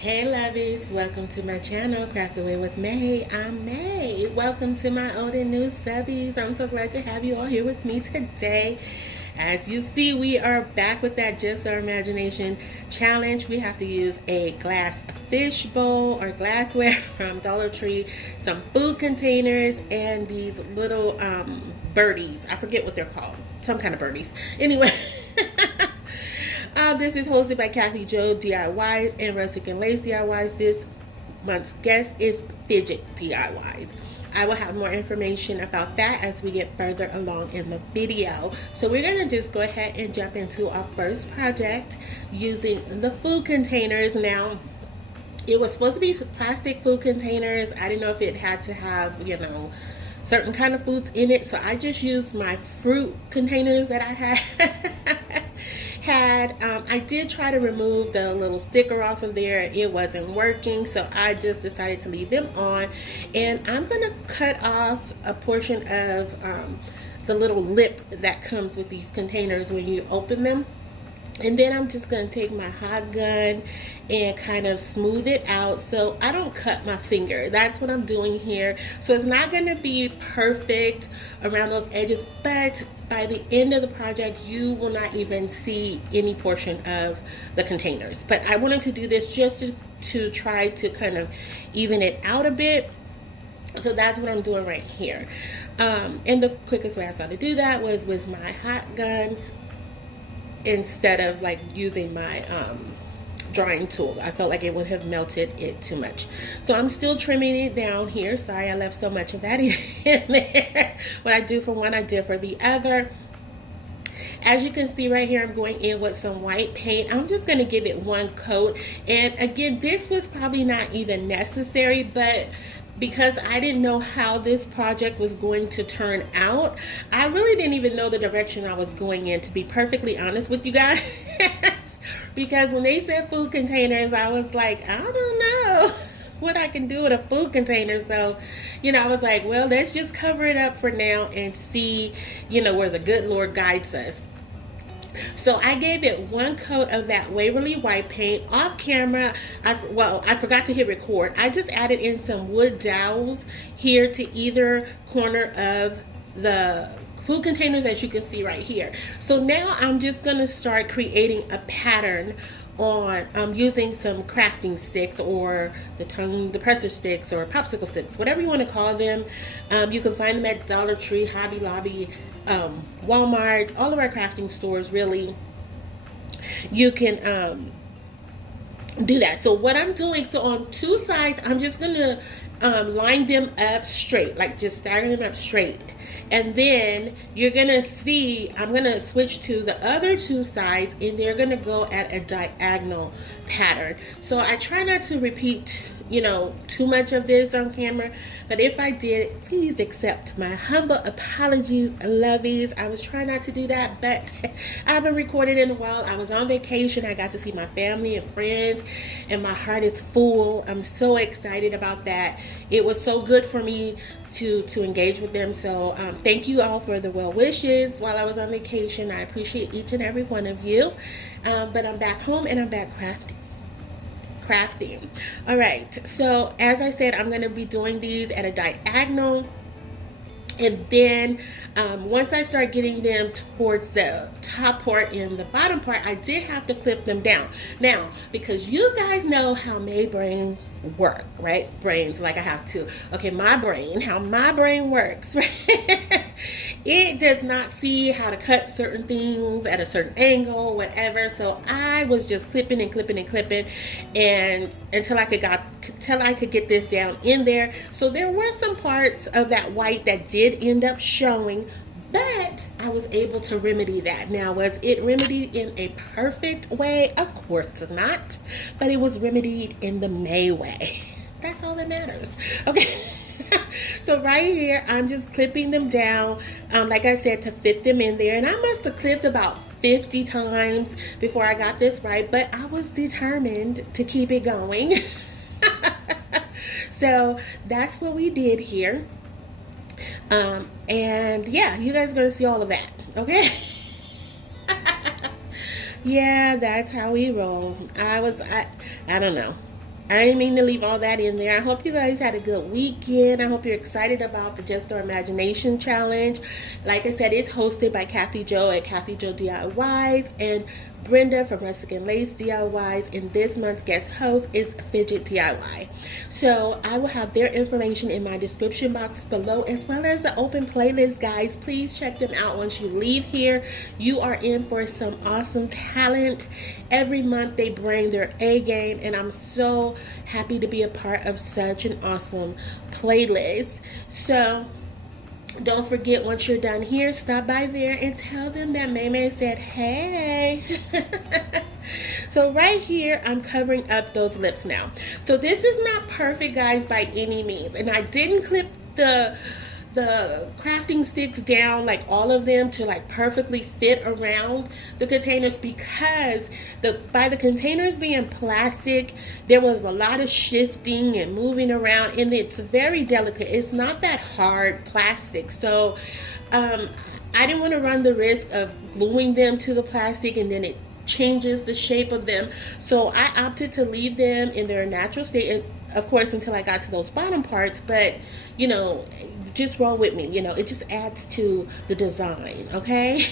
Hey lovies, welcome to my channel, Craft Away with May. I'm May. Welcome to my old and new subbies. I'm so glad to have you all here with me today. As you see, we are back with that Just Our Imagination challenge. We have to use a glass fishbowl or glassware from Dollar Tree, some food containers, and these little birdies. I forget what they're called. Some kind of birdies. Anyway. This is hosted by Kathy Joe DIYs and Rustic and Lace DIYs. This month's guest is Fidgetdiy. I will have more information about that as we get further along in the video. So we're going to just go ahead and jump into our first project using the food containers. Now, it was supposed to be plastic food containers. I didn't know if it had to have, you know, certain kind of foods in it. So I just used my fruit containers that I had. I did try to remove the little sticker off of there. It wasn't working, so I just decided to leave them on, and I'm gonna cut off a portion of the little lip that comes with these containers when you open them. And then I'm just going to take my hot gun and kind of smooth it out so I don't cut my finger. That's what I'm doing here. So it's not going to be perfect around those edges, but by the end of the project, you will not even see any portion of the containers. But I wanted to do this just to try to kind of even it out a bit. So that's what I'm doing right here. And the quickest way I saw to do that was with my hot gun, instead of like using my drawing tool. I felt like it would have melted it too much. So I'm still trimming it down here. Sorry I left so much of that in there. What I do for one, I did for the other. As you can see right here, I'm going in with some white paint. I'm just going to give it one coat. And again, this was probably not even necessary, but because I didn't know how this project was going to turn out, I really didn't even know the direction I was going in, to be perfectly honest with you guys. Because when they said food containers, I was like, I don't know what I can do with a food container. So, you know, I was like, well, let's just cover it up for now and see, you know, where the good Lord guides us. So I gave it one coat of that Waverly white paint off camera. I forgot to hit record. I just added in some wood dowels here to either corner of the food containers, as you can see right here. So now I'm just going to start creating a pattern on using some crafting sticks, or the tongue depressor sticks, or popsicle sticks, whatever you want to call them. You can find them at Dollar Tree, Hobby Lobby, Walmart, all of our crafting stores. Really, you can do that. So what I'm doing, so on two sides, I'm just gonna line them up straight, like just stagger them up straight. And then you're gonna see I'm gonna switch to the other two sides, and they're gonna go at a diagonal pattern. So I try not to repeat, you know, too much of this on camera, but if I did, please accept my humble apologies, lovies. I was trying not to do that, but I haven't recorded in a while. I was on vacation. I got to see my family and friends, and my heart is full. I'm so excited about that. It was so good for me to engage with them. So thank you all for the well wishes while I was on vacation. I appreciate each and every one of you. But I'm back home, and I'm back crafting. All right, so as I said, I'm going to be doing these at a diagonal, and then once I start getting them towards the top part and the bottom part, I did have to clip them down. Now, because you guys know how May brains work, right? Brains, like I have to. Okay, my brain, how my brain works, right? It does not see how to cut certain things at a certain angle, whatever. So I was just clipping and clipping and clipping, and until I could get this down in there. So there were some parts of that white that did end up showing, but I was able to remedy that. Now, was it remedied in a perfect way? Of course not, but it was remedied in the May way. That's all that matters. Okay. So right here, I'm just clipping them down, like I said, to fit them in there. And I must have clipped about 50 times before I got this right, but I was determined to keep it going. So that's what we did here. And yeah, you guys are going to see all of that, okay? Yeah, that's how we roll. I don't know. I didn't mean to leave all that in there. I hope you guys had a good weekend. I hope you're excited about the Just Our Imagination Challenge. Like I said, it's hosted by Kathy Jo at Kathy Jo DIYs and Brenda from Rustic and Lace DIYs, and this month's guest host is Fidgetdiy. So I will have their information in my description box below, as well as the open playlist, guys. Please check them out once you leave here. You are in for some awesome talent. Every month they bring their A game, and I'm so happy to be a part of such an awesome playlist. So don't forget, once you're done here, stop by there and tell them that May said, hey. So right here, I'm covering up those lips now. So this is not perfect, guys, by any means. And I didn't clip the crafting sticks down, like all of them, to like perfectly fit around the containers, because by the containers being plastic, there was a lot of shifting and moving around, and it's very delicate. It's not that hard plastic, so I didn't want to run the risk of gluing them to the plastic and then it changes the shape of them. So I opted to leave them in their natural state, and of course until I got to those bottom parts. But you know, just roll with me, you know, it just adds to the design, okay?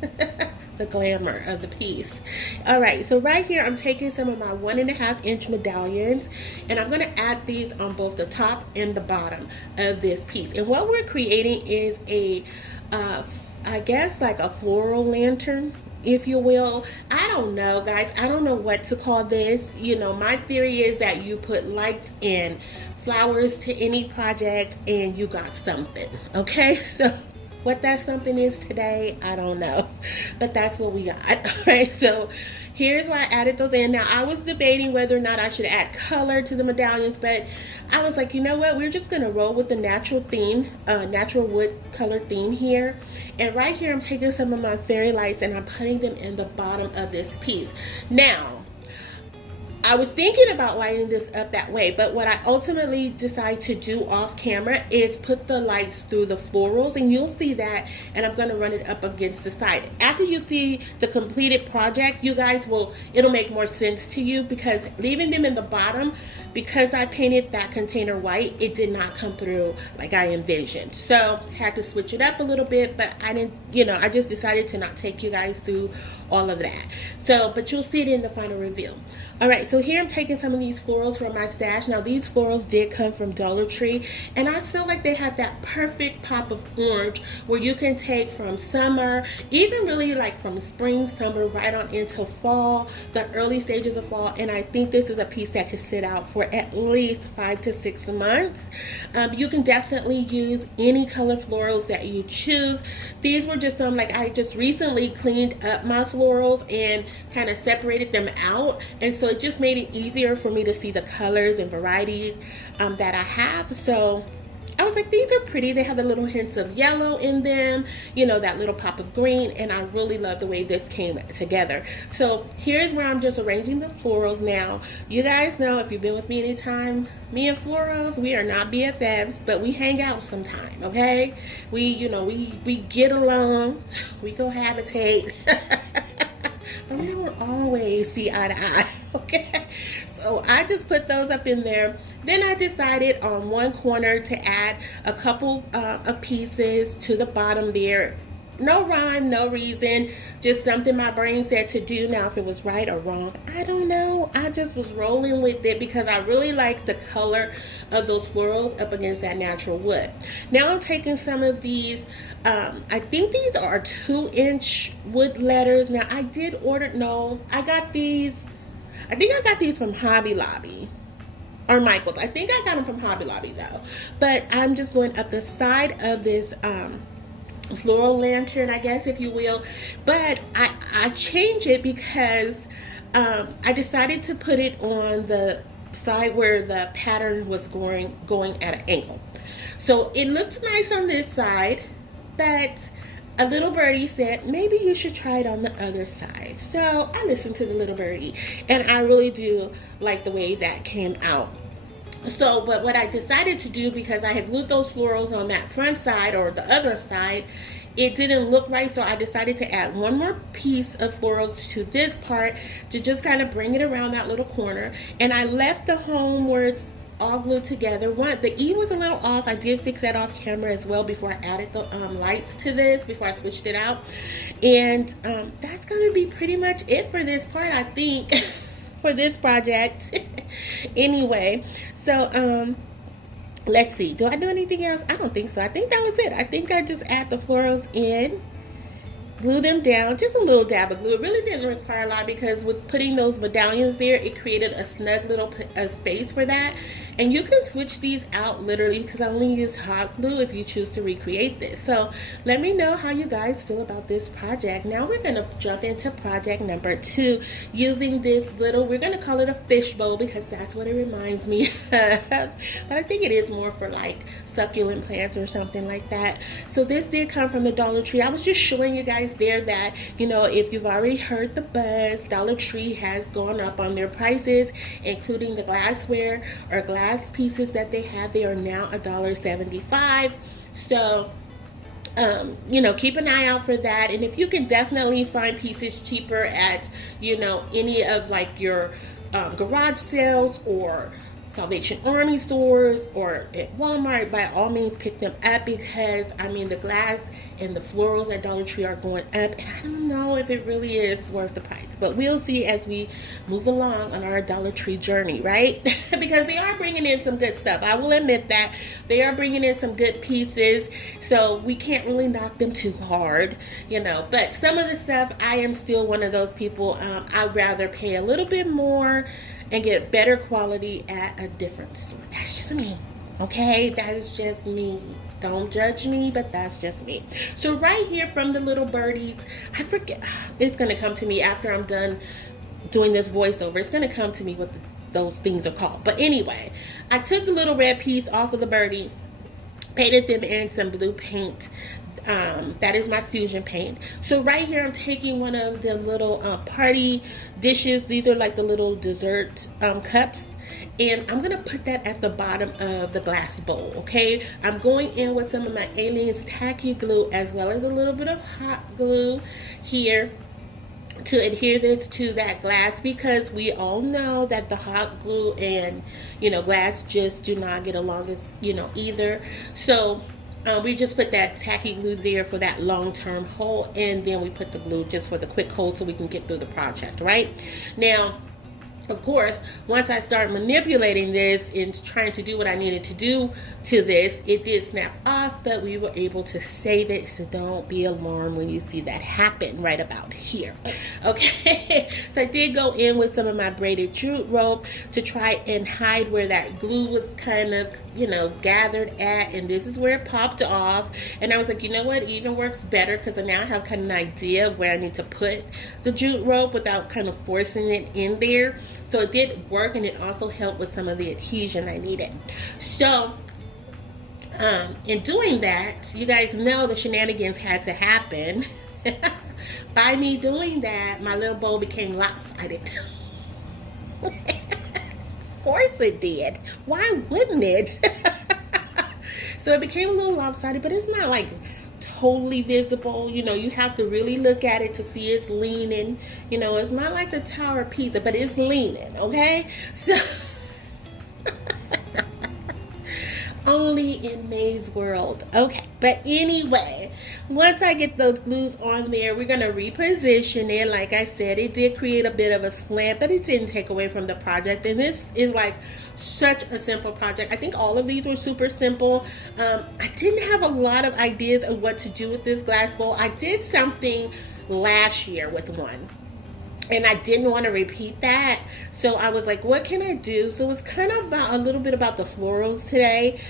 The glamour of the piece. All right, so right here I'm taking some of my 1.5-inch medallions, and I'm going to add these on both the top and the bottom of this piece. And what we're creating is a I guess like a floral lantern, if you will. I don't know, guys. I don't know what to call this. You know, my theory is that you put lights and flowers to any project and you got something, okay? So what that something is today, I don't know, but that's what we got. All right, so here's why I added those in. Now, I was debating whether or not I should add color to the medallions, but I was like, you know what, we're just gonna roll with the natural theme, natural wood color theme here. And right here, I'm taking some of my fairy lights and I'm putting them in the bottom of this piece. Now, I was thinking about lighting this up that way, but what I ultimately decided to do off camera is put the lights through the florals, and you'll see that, and I'm going to run it up against the side. After you see the completed project, you guys it'll make more sense to you, because leaving them in the bottom, because I painted that container white, it did not come through like I envisioned. So had to switch it up a little bit, but I didn't, you know, I just decided to not take you guys through all of that. So, but you'll see it in the final reveal. All right, so here I'm taking some of these florals from my stash. Now, these florals did come from Dollar Tree, and I feel like they had that perfect pop of orange where you can take from summer, even really like from spring, summer, right on into fall, the early stages of fall. And I think this is a piece that could sit out for at least 5 to 6 months. You can definitely use any color florals that you choose. These were just some, like, I just recently cleaned up my florals and kind of separated them out, and so it just made it easier for me to see the colors and varieties that I have. So I was like, these are pretty. They have the little hints of yellow in them, you know, that little pop of green, and I really love the way this came together. So here's where I'm just arranging the florals now. You guys know, if you've been with me anytime, me and florals, we are not BFFs, but we hang out sometime, okay? We, you know, we get along, we go habitate, but we don't always see eye to eye, okay? So I just put those up in there. Then I decided on one corner to add a couple of pieces to the bottom there. No rhyme, no reason, just something my brain said to do. Now, if it was right or wrong, I don't know. I just was rolling with it because I really like the color of those florals up against that natural wood. Now I'm taking some of these, I think these are 2-inch wood letters. Now I did order, no, I got these, I think I got these from Hobby Lobby or Michael's. I think I got them from Hobby Lobby though. But I'm just going up the side of this floral lantern, I guess, if you will. But I changed it because I decided to put it on the side where the pattern was going at an angle. So it looks nice on this side, but a little birdie said maybe you should try it on the other side. So I listened to the little birdie, and I really do like the way that came out. So, but what I decided to do, because I had glued those florals on that front side or the other side, it didn't look right, so I decided to add one more piece of florals to this part to just kind of bring it around that little corner. And I left the home where it's all glued together. The E was a little off. I did fix that off camera as well before I added the lights to this, before I switched it out. And that's going to be pretty much it for this part, I think, for this project. Anyway, so let's see. Do I do anything else? I don't think so. I think that was it. I think I just add the florals in, glue them down, just a little dab of glue. It really didn't require a lot because with putting those medallions there, it created a snug little space for that. And you can switch these out literally because I only use hot glue if you choose to recreate this. So let me know how you guys feel about this project. Now we're going to jump into project number 2 using this little, we're going to call it a fishbowl because that's what it reminds me of. But I think it is more for like succulent plants or something like that. So this did come from the Dollar Tree. I was just showing you guys there that, you know, if you've already heard the buzz, Dollar Tree has gone up on their prices, including the glassware or glass pieces that they have. They are now $1.75. So you know, keep an eye out for that. And if you can definitely find pieces cheaper at, you know, any of like your garage sales or Salvation Army stores or at Walmart, by all means pick them up because I mean the glass and the florals at Dollar Tree are going up, and I don't know if it really is worth the price, but we'll see as we move along on our Dollar Tree journey, right? Because they are bringing in some good stuff. I will admit that they are bringing in some good pieces, so we can't really knock them too hard, you know. But some of the stuff, I am still one of those people. I'd rather pay a little bit more and get better quality at a different store. That's just me, okay? That is just me. Don't judge me, but that's just me. So right here from the little birdies, I forget, it's gonna come to me after I'm done doing this voiceover. It's gonna come to me what those things are called. But anyway, I took the little red piece off of the birdie, painted them in some blue paint. That is my fusion paint. So right here I'm taking one of the little party dishes. These are like the little dessert cups, and I'm gonna put that at the bottom of the glass bowl. Okay, I'm going in with some of my Aliens tacky glue as well as a little bit of hot glue here to adhere this to that glass, because we all know that the hot glue and, you know, glass just do not get along as, you know, either. So we just put that tacky glue there for that long-term hold, and then we put the glue just for the quick hold so we can get through the project, right? Now, of course, once I start manipulating this and trying to do what I needed to do to this, it did snap off, but we were able to save it, so don't be alarmed when you see that happen right about here. Okay, so I did go in with some of my braided jute rope to try and hide where that glue was kind of, you know, gathered at, and this is where it popped off. And I was like, you know what, it even works better because now I have kind of an idea of where I need to put the jute rope without kind of forcing it in there. So it did work, and it also helped with some of the adhesion I needed. So in doing that, you guys know the shenanigans had to happen. By me doing that, my little bowl became lopsided. Of course it did. Why wouldn't it? So it became a little lopsided, but it's not like totally visible. You know, you have to really look at it to see it's leaning. You know, it's not like the Tower of Pisa, but it's leaning, okay? So only in May's world. Okay, but anyway, once I get those glues on there, we're gonna reposition it. Like I said, it did create a bit of a slant, but it didn't take away from the project. And this is like such a simple project. I think all of these were super simple. I didn't have a lot of ideas of what to do with this glass bowl. I did something last year with one, and I didn't want to repeat that, so I was like, what can I do? So it's kind of about a little bit about the florals today,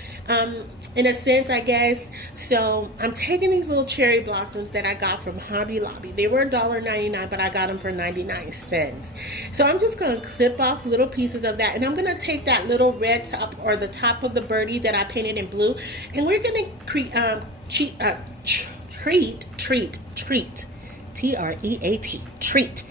in a sense, I guess. So I'm taking these little cherry blossoms that I got from Hobby Lobby. They were $1.99, but I got them for 99 cents. So I'm just going to clip off little pieces of that, and I'm going to take that little red top, or the top of the birdie that I painted in blue, and we're going to treat T-R-E-A-T, treat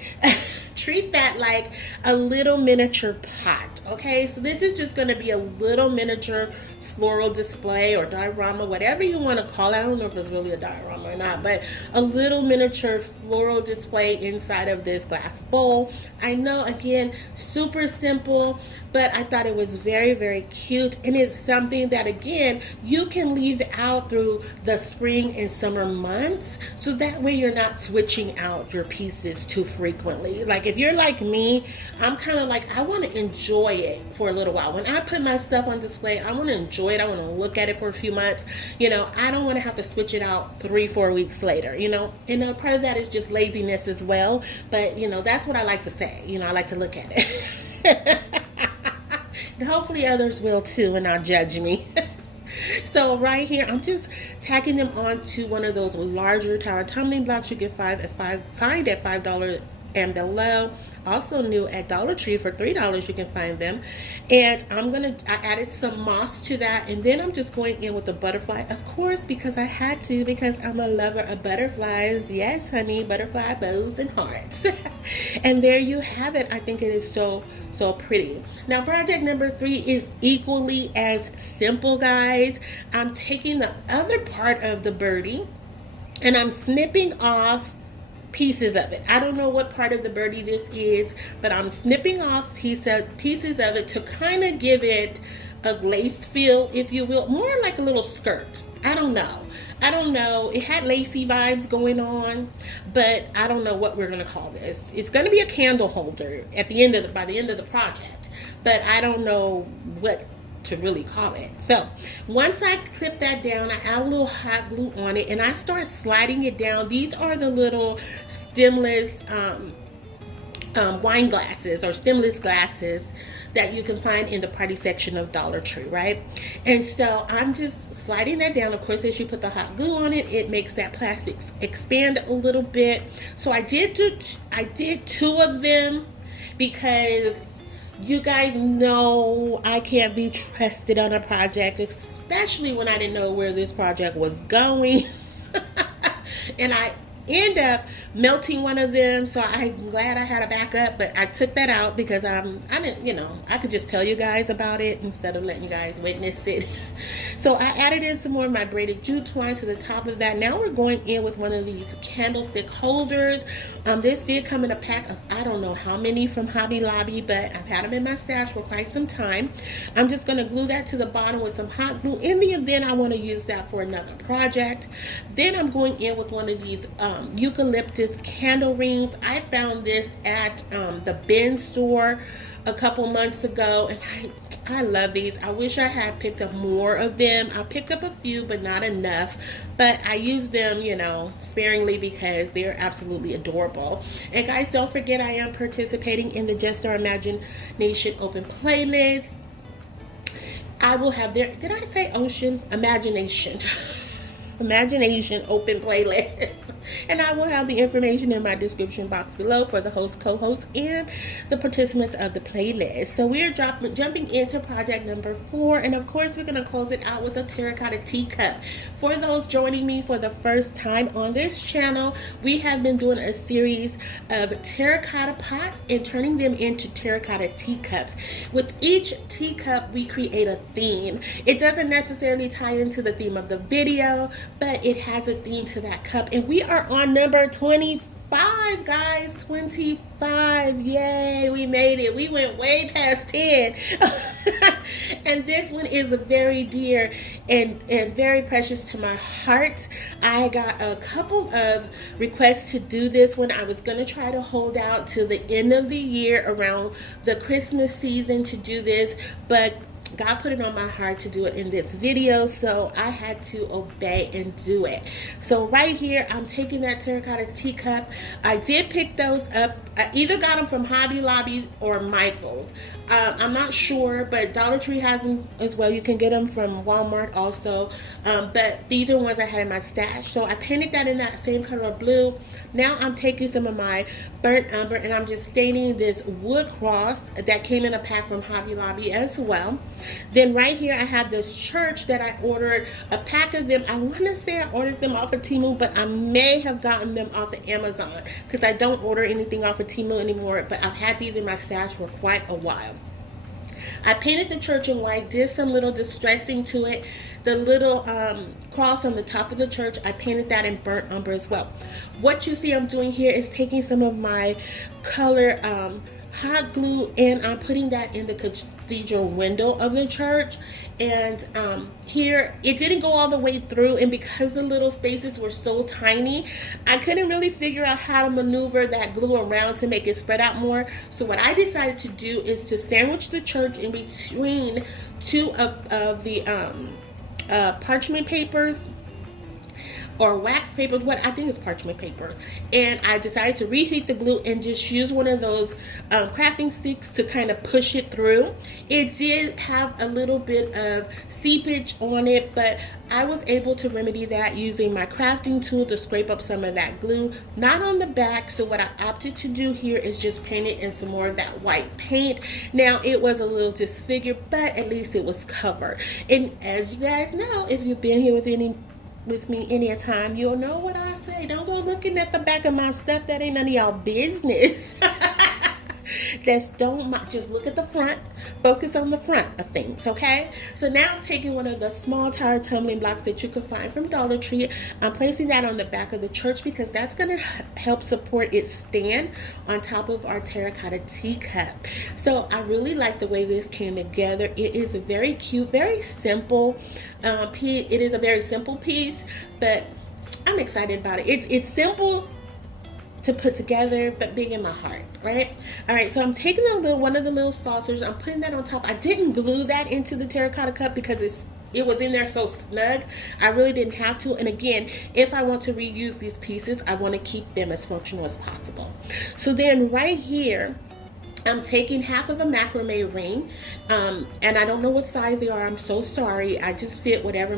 treat that like a little miniature pot. Okay, so this is just going to be a little miniature floral display or diorama, whatever you want to call it. I don't know if it's really a diorama or not, but a little miniature floral display inside of this glass bowl. I know, again, super simple, but I thought it was very, very cute, and it's something that, again, you can leave out through the spring and summer months, so that way you're not switching out your pieces too frequently. Like if you're like me, I'm kind of like, I want to enjoy it for a little while. When I put my stuff on display, I want to enjoy it. I want to look at it for a few months. You know, I don't want to have to switch it out 3-4 weeks later, you know. And part of that is just laziness as well. But, you know, that's what I like to say. You know, I like to look at it. And hopefully others will too and not judge me. So right here, I'm just tacking them onto one of those larger tower tumbling blocks you can find at $5 and below. Also new at Dollar Tree for $3 you can find them. And I added some moss to that, and then I'm just going in with the butterfly, of course, because I had to, because I'm a lover of butterflies. Yes, honey, butterfly bows and hearts. And there you have it. I think it is so pretty. Now project number 3 is equally as simple, guys. I'm taking the other part of the birdie and I'm snipping off pieces of it. I don't know what part of the birdie this is, but I'm snipping off pieces of it to kind of give it a lace feel, if you will, more like a little skirt. I don't know. It had lacy vibes going on, but I don't know what we're gonna call this. It's gonna be a candle holder at the end of by the end of the project, but I don't know what to really call it. So once I clip that down, I add a little hot glue on it and I start sliding it down. These are the little stemless wine glasses or stemless glasses that you can find in the party section of Dollar Tree, right? And so I'm just sliding that down. Of course, as you put the hot glue on it, it makes that plastic expand a little bit. So I did 2 of them because you guys know I can't be trusted on a project, especially when I didn't know where this project was going. And I end up melting one of them, so I'm glad I had a backup, but I took that out because I didn't, you know, I could just tell you guys about it instead of letting you guys witness it. So I added in some more of my braided jute twine to the top of that. Now we're going in with one of these candlestick holders. This did come in a pack of I don't know how many from Hobby Lobby, but I've had them in my stash for quite some time. I'm just going to glue that to the bottom with some hot glue in the event I want to use that for another project. Then I'm going in with one of these eucalyptus candle rings. I found this at the bin store a couple months ago, and I love these. I wish I had picked up more of them. I picked up a few, but not enough. But I use them, you know, sparingly because they're absolutely adorable. And guys, don't forget I am participating in the Just Our Imagination Open playlist. I will have their, did I say ocean? Imagination. Imagination Open playlist. And I will have the information in my description box below for the host, co-host, and the participants of the playlist. So we're jumping into project number 4, and of course we're going to close it out with a terracotta teacup. For those joining me for the first time on this channel, we have been doing a series of terracotta pots and turning them into terracotta teacups. With each teacup we create a theme. It doesn't necessarily tie into the theme of the video, but it has a theme to that cup, and we are on number 25, guys. 25. Yay, we made it. We went way past 10. And this one is very dear and very precious to my heart. I got a couple of requests to do this one. I was going to try to hold out till the end of the year around the Christmas season to do this, but God put it on my heart to do it in this video, so I had to obey and do it. So right here, I'm taking that terracotta teacup. I did pick those up. I either got them from Hobby Lobby or Michael's. I'm not sure, but Dollar Tree has them as well. You can get them from Walmart also. But these are ones I had in my stash. So I painted that in that same color of blue. Now I'm taking some of my burnt umber and I'm just staining this wood cross that came in a pack from Hobby Lobby as well. Then right here, I have this church that I ordered a pack of them. I want to say I ordered them off of Temu, but I may have gotten them off of Amazon because I don't order anything off of Temu anymore. But I've had these in my stash for quite a while. I painted the church in white, did some little distressing to it. The little cross on the top of the church, I painted that in burnt umber as well. What you see I'm doing here is taking some of my color hot glue and I'm putting that in the cathedral window of the church. And here it didn't go all the way through, and because the little spaces were so tiny, I couldn't really figure out how to maneuver that glue around to make it spread out more. So what I decided to do is to sandwich the church in between two of the parchment papers or wax paper, what I think is parchment paper, and I decided to reheat the glue and just use one of those crafting sticks to kind of push it through. It did have a little bit of seepage on it, but I was able to remedy that using my crafting tool to scrape up some of that glue, not on the back. So what I opted to do here is just paint it in some more of that white paint. Now it was a little disfigured, but at least it was covered. And as you guys know, if you've been here with me any time, you'll know what I say. Don't go looking at the back of my stuff. That ain't none of y'all business. Just look at the front. Focus on the front of things, okay? So now I'm taking one of the small tire tumbling blocks that you can find from Dollar Tree. I'm placing that on the back of the church because that's going to help support its stand on top of our terracotta teacup. So I really like the way this came together. It is a very cute, very simple piece. It is a very simple piece, but I'm excited about it. It's simple to put together, but big in my heart, right? All right, so I'm taking one of the little saucers, I'm putting that on top. I didn't glue that into the terracotta cup because it was in there so snug. I really didn't have to. And again, if I want to reuse these pieces, I want to keep them as functional as possible. So then right here, I'm taking half of a macrame ring, and I don't know what size they are. I'm so sorry. I just fit whatever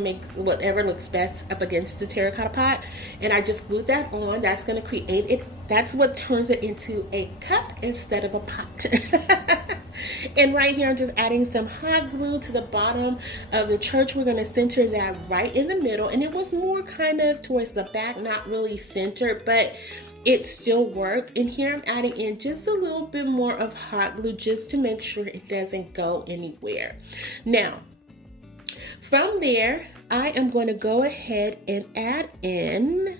looks best up against the terracotta pot, and I just glued that on. That's going to create it. That's what turns it into a cup instead of a pot. And right here, I'm just adding some hot glue to the bottom of the church. We're going to center that right in the middle, and it was more kind of towards the back, not really centered, but it still worked. And here I'm adding in just a little bit more of hot glue just to make sure it doesn't go anywhere. Now, from there, I am going to go ahead and add in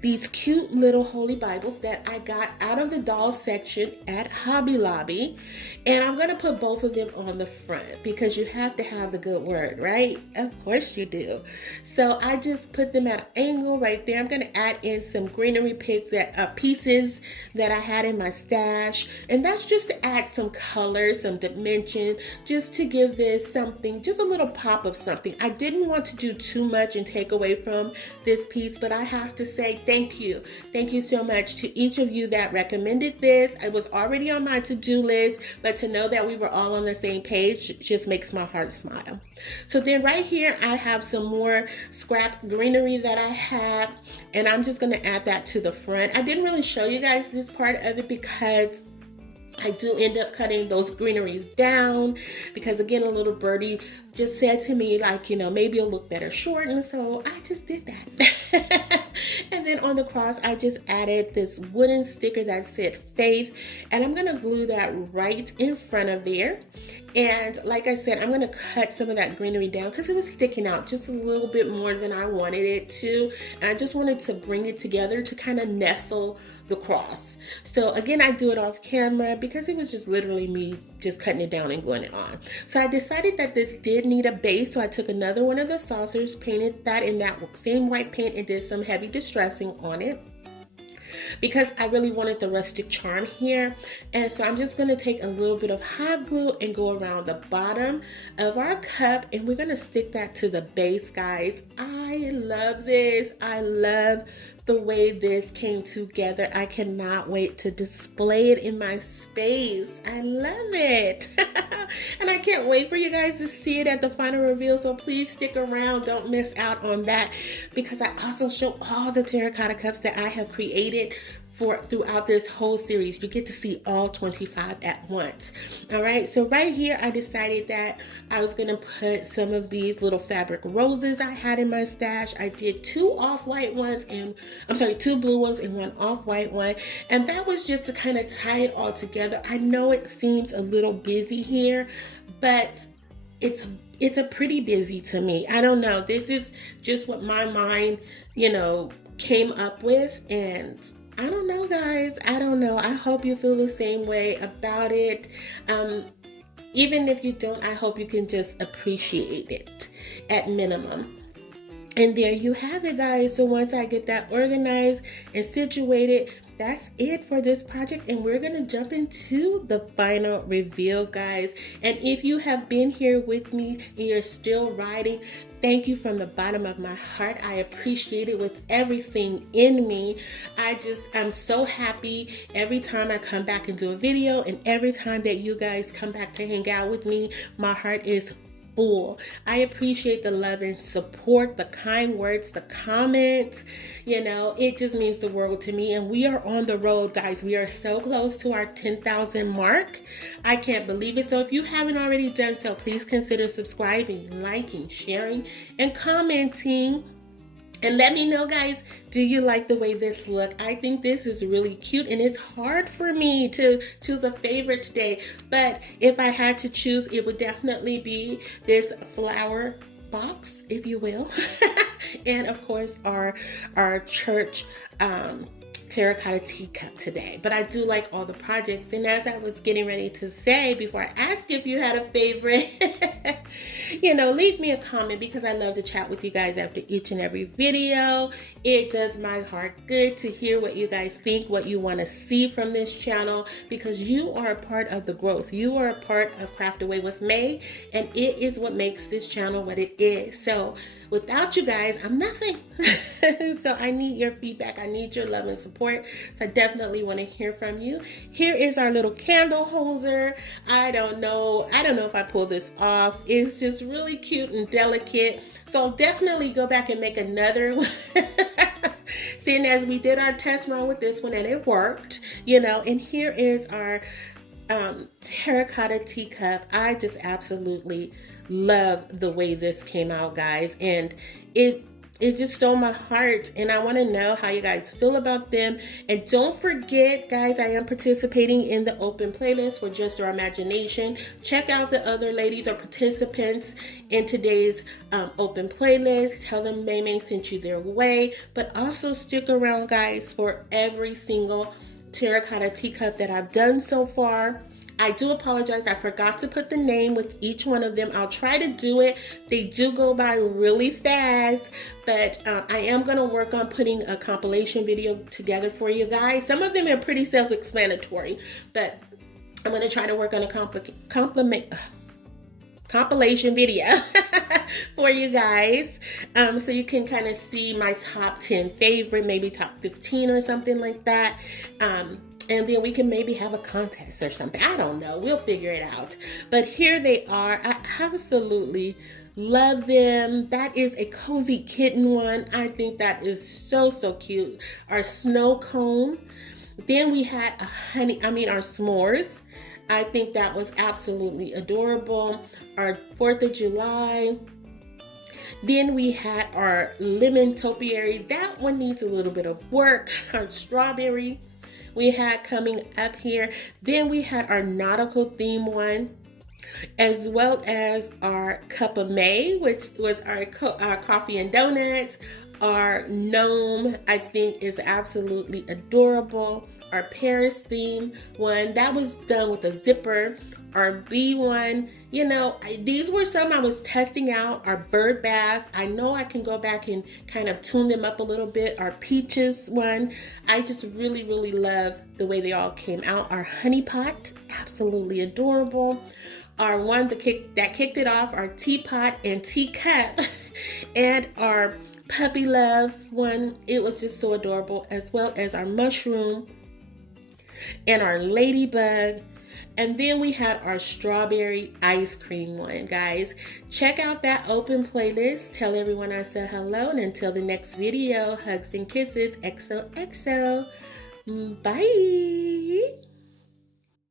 these cute little holy Bibles that I got out of the doll section at Hobby Lobby. And I'm going to put both of them on the front because you have to have the good word, right? Of course you do. So I just put them at an angle right there. I'm going to add in some greenery pieces that I had in my stash. And that's just to add some color, some dimension, just to give this something, just a little pop of something. I didn't want to do too much and take away from this piece, but I have to say thank you. Thank you so much to each of you that recommended this. I was already on my to-do list, but to know that we were all on the same page just makes my heart smile. So then right here, I have some more scrap greenery that I have, and I'm just going to add that to the front. I didn't really show you guys this part of it because I do end up cutting those greeneries down because, again, a little birdie just said to me, like, maybe it'll look better short, and so I just did that. And then on the cross, I just added this wooden sticker that said faith, and I'm going to glue that right in front of there. And like I said, I'm going to cut some of that greenery down because it was sticking out just a little bit more than I wanted it to. And I just wanted to bring it together to kind of nestle the cross. So again, I do it off camera because it was just literally me just cutting it down and gluing it on. So I decided that this did need a base. So I took another one of the saucers, painted that in that same white paint, and did some heavy distressing on it, because I really wanted the rustic charm here. And so I'm just going to take a little bit of hot glue and go around the bottom of our cup, and we're going to stick that to the base, guys. I love this. I love the way this came together. I cannot wait to display it in my space. I love it. And I can't wait for you guys to see it at the final reveal. So please stick around. Don't miss out on that, because I also show all the terracotta cups that I have created throughout this whole series. You get to see all 25 at once. All right, so right here I decided that I was going to put some of these little fabric roses I had in my stash. I did 2 off-white ones and I'm sorry, 2 blue ones and 1 off-white one, and that was just to kind of tie it all together. I know it seems a little busy here, but it's a pretty busy to me. I don't know, this is just what my mind, you know, came up with, and I don't know, guys. I don't know. I hope you feel the same way about it. Even if you don't, I hope you can just appreciate it at minimum. And there you have it, guys. So once I get that organized and situated, that's it for this project, and we're gonna jump into the final reveal, guys. And if you have been here with me and you're still riding, thank you from the bottom of my heart. I appreciate it with everything in me. I'm so happy every time I come back and do a video, and every time that you guys come back to hang out with me, my heart is full. I appreciate the love and support, the kind words, the comments. You know, it just means the world to me. And we are on the road, guys. We are so close to our 10,000 mark. I can't believe it. So if you haven't already done so, please consider subscribing, liking, sharing, and commenting. And let me know, guys, do you like the way this look? I think this is really cute, and it's hard for me to choose a favorite today. But if I had to choose, it would definitely be this flower box, if you will. And of course, our church terracotta teacup today. But I do like all the projects, and as I was getting ready to say, before I ask if you had a favorite, you know, leave me a comment, because I love to chat with you guys after each and every video. It does my heart good to hear what you guys think, what you want to see from this channel, because you are a part of the growth. You are a part of Craft Away with May, and it is what makes this channel what it is. So without you guys, I'm nothing. So I need your feedback. I need your love and support. So I definitely want to hear from you. Here is our little candle holder. I don't know if I pull this off. It's just really cute and delicate. So I'll definitely go back and make another one. Seeing as we did our test run with this one and it worked, you know. And here is our terracotta teacup. I just absolutely love the way this came out, guys, and it just stole my heart, and I want to know how you guys feel about them. And don't forget, guys, I am participating in the open playlist for Just Your Imagination. Check out the other ladies or participants in today's open playlist. Tell them May May sent you their way, but also stick around, guys, for every single terracotta teacup that I've done so far. I do apologize, I forgot to put the name with each one of them. I'll try to do it. They do go by really fast, but I am going to work on putting a compilation video together for you guys. Some of them are pretty self-explanatory, but I'm going to try to work on a compilation video for you guys, so you can kind of see my top 10 favorite, maybe top 15 or something like that. And then we can maybe have a contest or something. I don't know. We'll figure it out. But here they are. I absolutely love them. That is a cozy kitten one. I think that is so, so cute. Our snow cone. Then we had our s'mores. I think that was absolutely adorable. Our 4th of July. Then we had our lemon topiary. That one needs a little bit of work. Our strawberry we had coming up here. Then we had our nautical theme one, as well as our cup of May, which was our coffee and donuts. Our gnome, I think, is absolutely adorable. Our Paris theme one, that was done with a zipper. Our bee one, you know, these were some I was testing out. Our bird bath, I know I can go back and kind of tune them up a little bit. Our peaches one, I just really, really love the way they all came out. Our honey pot, absolutely adorable. Our one that kicked it off, our teapot and teacup, and our puppy love one, it was just so adorable, as well as our mushroom and our ladybug. And then we had our strawberry ice cream one, guys. Check out that open playlist. Tell everyone I said hello. And until the next video, hugs and kisses. XOXO. Bye.